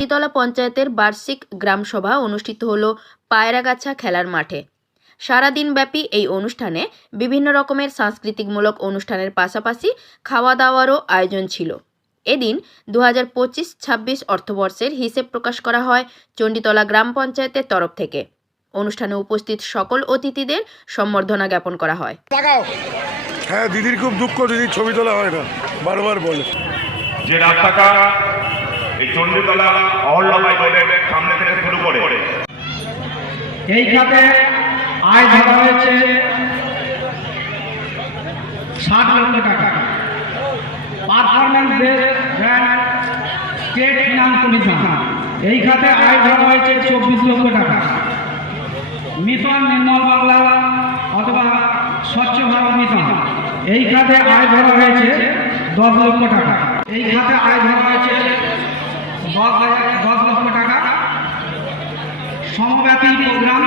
চণ্ডীতলা পঞ্চায়েতের বার্ষিক গ্রামসভা অনুষ্ঠিত হল পায়রাগাছা খেলার মাঠে। সারাদিনব্যাপী এই অনুষ্ঠানে বিভিন্ন রকমের সাংস্কৃতিকমূলক অনুষ্ঠানের পাশাপাশি খাওয়া দাওয়ারও আয়োজন ছিল। এদিন 2025-26 অর্থবর্ষের হিসেব প্রকাশ করা হয় চণ্ডীতলা গ্রাম পঞ্চায়েতের তরফ থেকে। অনুষ্ঠানে উপস্থিত সকল অতিথিদের সম্বর্ধনা জ্ঞাপন করা হয়। হ্যাঁ, দিদির খুব দুঃখ, দিদির ছবি তোলা হয় না, বারবার বলে যে রাস্তাটা এই চণ্ডীতলা অহল্যাবাই রোডের সামনে থেকে শুরু করে এই খাতে আয় ধরা হয়েছে 60 লক্ষ টাকা। Performance based grant state finance commission এই খাতে আয় ধরা হয়েছে 24 লক্ষ টাকা। মিশন নির্মল বাংলা অথবা স্বচ্ছ ভারত মিশন এই খাতে আয় ধরা হয়েছে 10 লক্ষ টাকা। এই খাতে আয় ধরা হয়েছে 10 লক্ষ টাকা। সমব্যাপী প্রোগ্রাম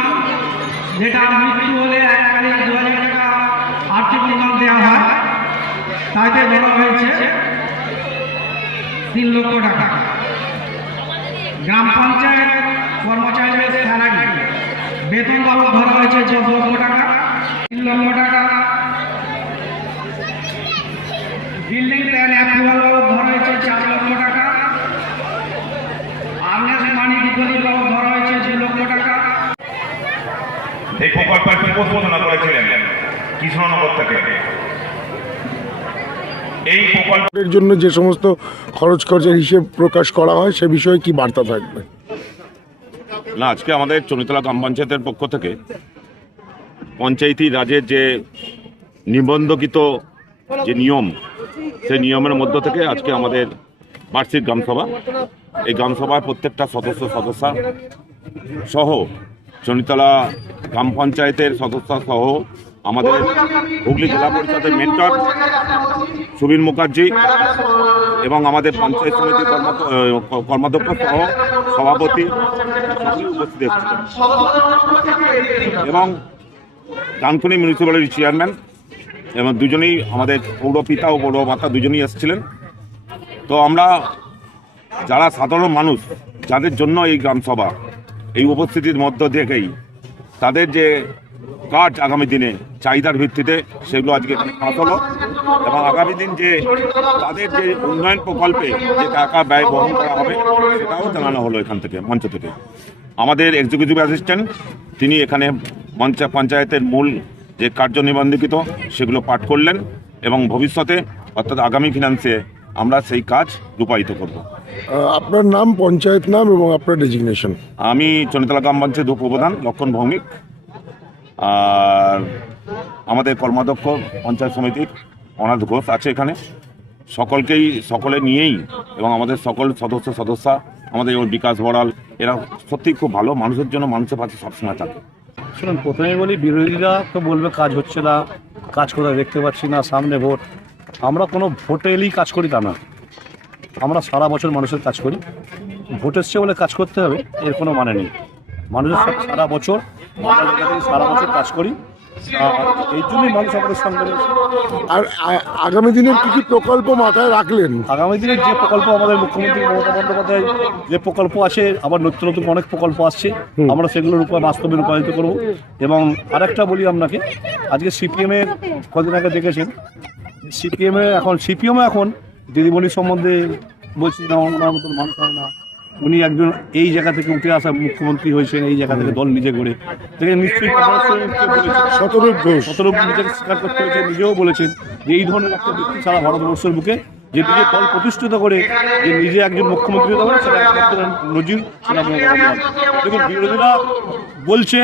যেটা মৃত্যু হলে এককালে 2000 টাকা আর্থিক অনুদান দেওয়া হয়, তাতে ধরা হয়েছে 3 লক্ষ টাকা। গ্রাম পঞ্চায়েত কর্মচারীদের স্যালারি বেতন বাবদ ধরা হয়েছে 10 লক্ষ টাকা, 3 লক্ষ টাকা। বিল্ডিং প্ল্যান অ্যাপ্রুভাল বাবদ ধরা হয়েছে 4 লক্ষ টাকা। আর্নেস্ট মানি ডিপোজিট বাবদ ধরা হয়েছে 2 লক্ষ টাকা। এই প্রকল্পের উপস্থাপনা করেছিলেন কৃষ্ণনগর থেকে। এই প্রকল্পের জন্য যে সমস্ত খরচের হিসেব প্রকাশ করা হয় সে বিষয়ে কি বার্তা থাকবে? না, আজকে আমাদের চণ্ডীতলা গ্রাম পঞ্চায়েতের পক্ষ থেকে পঞ্চায়েতি রাজের যে নিবন্ধকৃত যে নিয়ম, সেই নিয়মের মধ্য থেকে আজকে আমাদের বার্ষিক গ্রামসভা। এই গ্রামসভায় প্রত্যেকটা সদস্যা সহ চণ্ডীতলা গ্রাম পঞ্চায়েতের সদস্য সহ আমাদের হুগলি জেলা পরিষদের মেন্টর সুবীর মুখার্জি এবং আমাদের পঞ্চায়েত সমিতির কর্মাধ্যক্ষ সহ সভাপতি সকলে উপস্থিত এসেছিলেন এবং ডানকুনি মিউনিসিপ্যালিটির চেয়ারম্যান এবং দুজনেই আমাদের পৌরপিতা ও পৌরমাতা দুজনেই এসেছিলেন। তো আমরা যারা সাধারণ মানুষ, যাদের জন্য এই গ্রামসভা, এই উপস্থিতির মধ্য থেকেই তাদের যে কাজ আগামী দিনে চাহিদার ভিত্তিতে সেগুলো আজকে এখানে ফাঁস হলো এবং আগামী দিন যে তাদের যে উন্নয়ন প্রকল্পে যে টাকা ব্যয় বহন করা হবে সেটাও জানানো হলো এখান থেকে, মঞ্চ থেকে। আমাদের এক্সিকিউটিভ অ্যাসিস্ট্যান্ট তিনি এখানে পঞ্চায়েতের মূল যে কার্যনিবন্ধিত সেগুলো পাঠ করলেন এবং ভবিষ্যতে অর্থাৎ আগামী ফিনান্সে আমরা সেই কাজ রূপায়িত করব। আপনার নাম, পঞ্চায়েত নাম এবং আপনার ডেজিগনেশন? আমি চণ্ডীতলা গ্রাম পঞ্চায়েত উপপ্রধান লক্ষণ ভৌমিক, আর আমাদের কর্মাধ্যক্ষ পঞ্চায়েত সমিতির অনাথ ঘোষ আছে এখানে। সকলে নিয়েই এবং আমাদের সকল সদস্যা আমাদের যেমন বিকাশ বড়াল, এরা সত্যিই খুব ভালো, মানুষের জন্য মানুষের পাশে সবসময় থাকে। শুনুন, প্রথমে বলি, বিরোধীরা তো বলবে কাজ হচ্ছে না, কাজ কোথায় দেখতে পাচ্ছি না, সামনে ভোট। আমরা কোনো ভোটে এলেই কাজ করি তা না, আমরা সারা বছর মানুষের কাজ করি। ভোট এসছে বলে কাজ করতে হবে এর কোনো মানে নেই। মানুষের সারা বছর কাজ করি, এই জন্যই মানুষ আমাদের সঙ্গে। আর আগামী দিনের কি কি প্রকল্প মাথায় রাখলেন? আগামী দিনের যে প্রকল্প আমাদের মুখ্যমন্ত্রী মমতা বন্দ্যোপাধ্যায় যে প্রকল্প আছে, আবার নতুন নতুন অনেক প্রকল্প আসছে, আমরা সেগুলোর বাস্তবে রূপায়িত করব। এবং আরেকটা বলি আপনাকে, আজকে সিপিএমের কদিন আগে দেখেছেন, সিপিএমে এখন দিদিমণি সম্বন্ধে বলছি না, ওনার মতন মানুষ হয় না। উনি একজন এই জায়গা থেকে উঠে আসা মুখ্যমন্ত্রী হয়েছেন, এই জায়গা থেকে দল নিজে করে থেকে নিশ্চয়ই শতরূপ নিজেকে স্বীকার করতে হয়েছে। নিজেও বলেছেন যে এই ধরনের একটা ব্যক্তি সারা ভারতবর্ষের বুকে যে নিজে দল প্রতিষ্ঠিত করে যে নিজে একজন মুখ্যমন্ত্রী হতে পারে, সেটা একমাত্র নজির। সেটা দেখুন, বিরোধীরা বলছে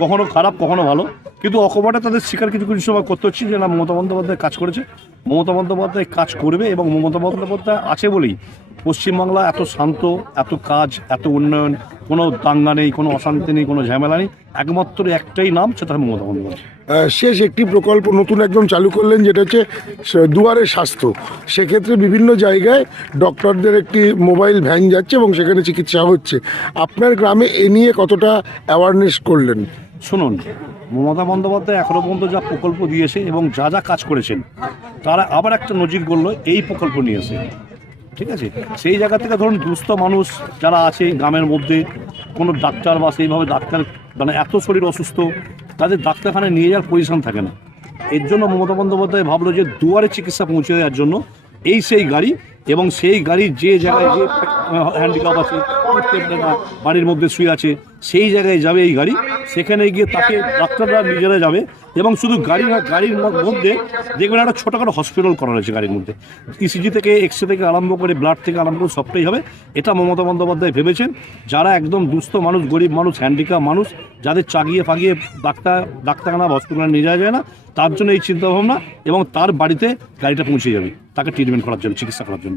কখনো খারাপ কখনো ভালো, কিন্তু অকপটে তাদের স্বীকার কিছু কিছু সময় করতে হচ্ছে যে না, মমতা বন্দ্যোপাধ্যায় কাজ করেছে, মমতা বন্দ্যোপাধ্যায় কাজ করবে। এবং মমতা বন্দ্যোপাধ্যায় আছে বলেই পশ্চিমবাংলা এত শান্ত, এত কাজ, এত উন্নয়ন, কোনো দাঙ্গা নেই, কোনো অশান্তি নেই, কোনো ঝামেলা নেই। একমাত্র একটাই নাম, সেটা মমতা বন্দ্যোপাধ্যায়। শেষ একটি প্রকল্প নতুন একদম চালু করলেন, যেটা হচ্ছে দুয়ারে স্বাস্থ্য। সেক্ষেত্রে বিভিন্ন জায়গায় ডক্টরদের একটি মোবাইল ভ্যান যাচ্ছে এবং সেখানে চিকিৎসা হচ্ছে। আপনার গ্রামে এ নিয়ে কতটা অ্যাওয়ারনেস করলেন? শুনুন, মমতা বন্দ্যোপাধ্যায় এখনো পর্যন্ত যা প্রকল্প দিয়েছে এবং যা যা কাজ করেছেন, তারা আবার একটা নজির করলো এই প্রকল্প নিয়েছে। ঠিক আছে, সেই জায়গা থেকে ধরুন দুস্থ মানুষ যারা আছে গ্রামের মধ্যে, কোনো ডাক্তার বা সেইভাবে ডাক্তার মানে এত শরীর অসুস্থ, তাদের ডাক্তারখানায় নিয়ে যাওয়ার পজিশন থাকে না। এর জন্য মমতা বন্দ্যোপাধ্যায় ভাবলো যে দুয়ারে চিকিৎসা পৌঁছে দেওয়ার জন্য এই সেই গাড়ি, এবং সেই গাড়ি যে জায়গায় যে হ্যান্ডিক্যাপ আছে, উঠতে পারে না, বাড়ির মধ্যে শুয়ে আছে, সেই জায়গায় যাবে এই গাড়ি। সেখানে গিয়ে তাকে ডাক্তাররা নিজেরা যাবে, এবং শুধু গাড়ির মধ্যে দেখবেন একটা ছোটোখাটো হসপিটাল করা রয়েছে গাড়ির মধ্যে। ইসিজি থেকে, এক্সরে থেকে আরম্ভ করে, ব্লাড থেকে আরম্ভ করে সবটাই হবে। এটা মমতা বন্দ্যোপাধ্যায় ভেবেছেন। যারা একদম দুস্থ মানুষ, গরিব মানুষ, হ্যান্ডিক্যাপ মানুষ, যাদের চাগিয়ে ফাগিয়ে ডাক্তারখানা হসপিটালে নিয়ে যাওয়া যায় না, তার জন্য এই চিন্তাভাবনা, এবং তার বাড়িতে গাড়িটা পৌঁছে যাবে তাকে ট্রিটমেন্ট করার জন্য, চিকিৎসা করার জন্য।